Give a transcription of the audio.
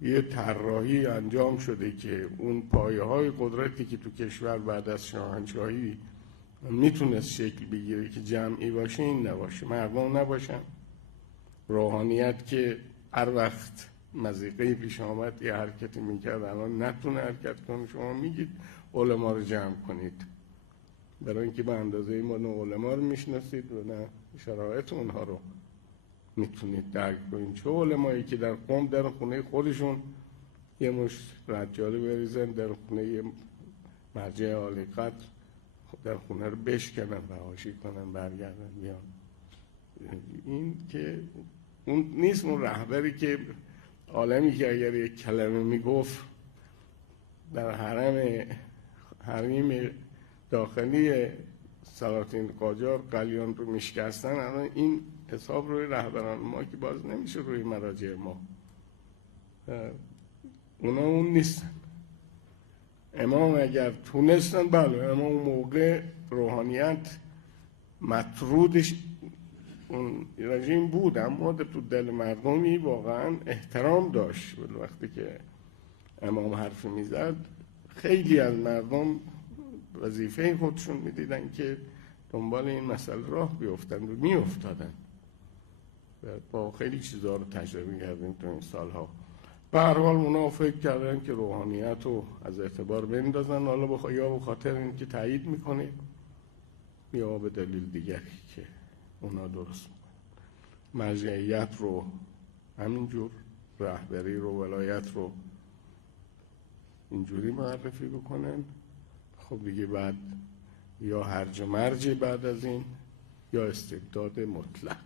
یه طراحی انجام شده که اون پایه‌های قدرتی که تو کشور بعد از شاهنشاهی میتونست شکل بگیره که جمعی باشه، این نباشه، مردم نباشن. روحانیت که هر وقت مضیقه پیش آمد یه حرکتی میکرد، الان نتونه حرکت کنه. شما میگید علما رو جمع کنید، برای اینکه به اندازه ما نه علما رو میشناسید و نه شرایط اونها رو میتونید درک کنید. چه علمایی که در قم در خونه خودشون یه مشت رجاله بریزن، در خونه یه مرجع عالی قدر در خونه رو بشکنن، فحاشی کنن، برگردن بیان. این که اون نیست اون رهبری که عالمی که اگر یک کلمه میگفت در حریم داخلی سلاطین قاجار قلیان رو میشکستن. الان این حساب روی رهبران ما که باز نمیشه روی مراجع ما. اونا اون نیستن. امام اگر تونستن، بله، اما اون موقع روحانیت مطرودش اون رژیم بود، اما تو دل مردمی واقعا احترام داشت. وقتی که امام حرف میزد خیلی از مردم وظیفه خودشون میدیدن که دنبال این مسئله راه بیفتن و میافتادن. با خیلی چیزها رو تجربه کردیم تو این سالها. به هر حال اونا فکر کردن که روحانیت رو از اعتبار بندازن، حالا یا به خاطر اینکه تایید میکنه یا به دلیل دیگری که اونا درست میکنن. مرجعیت رو همینجور، رهبری رو، ولایت رو اینجوری معرفی بکنن. خب دیگه بعد یا هرج و مرج بعد از این یا استبداد مطلق.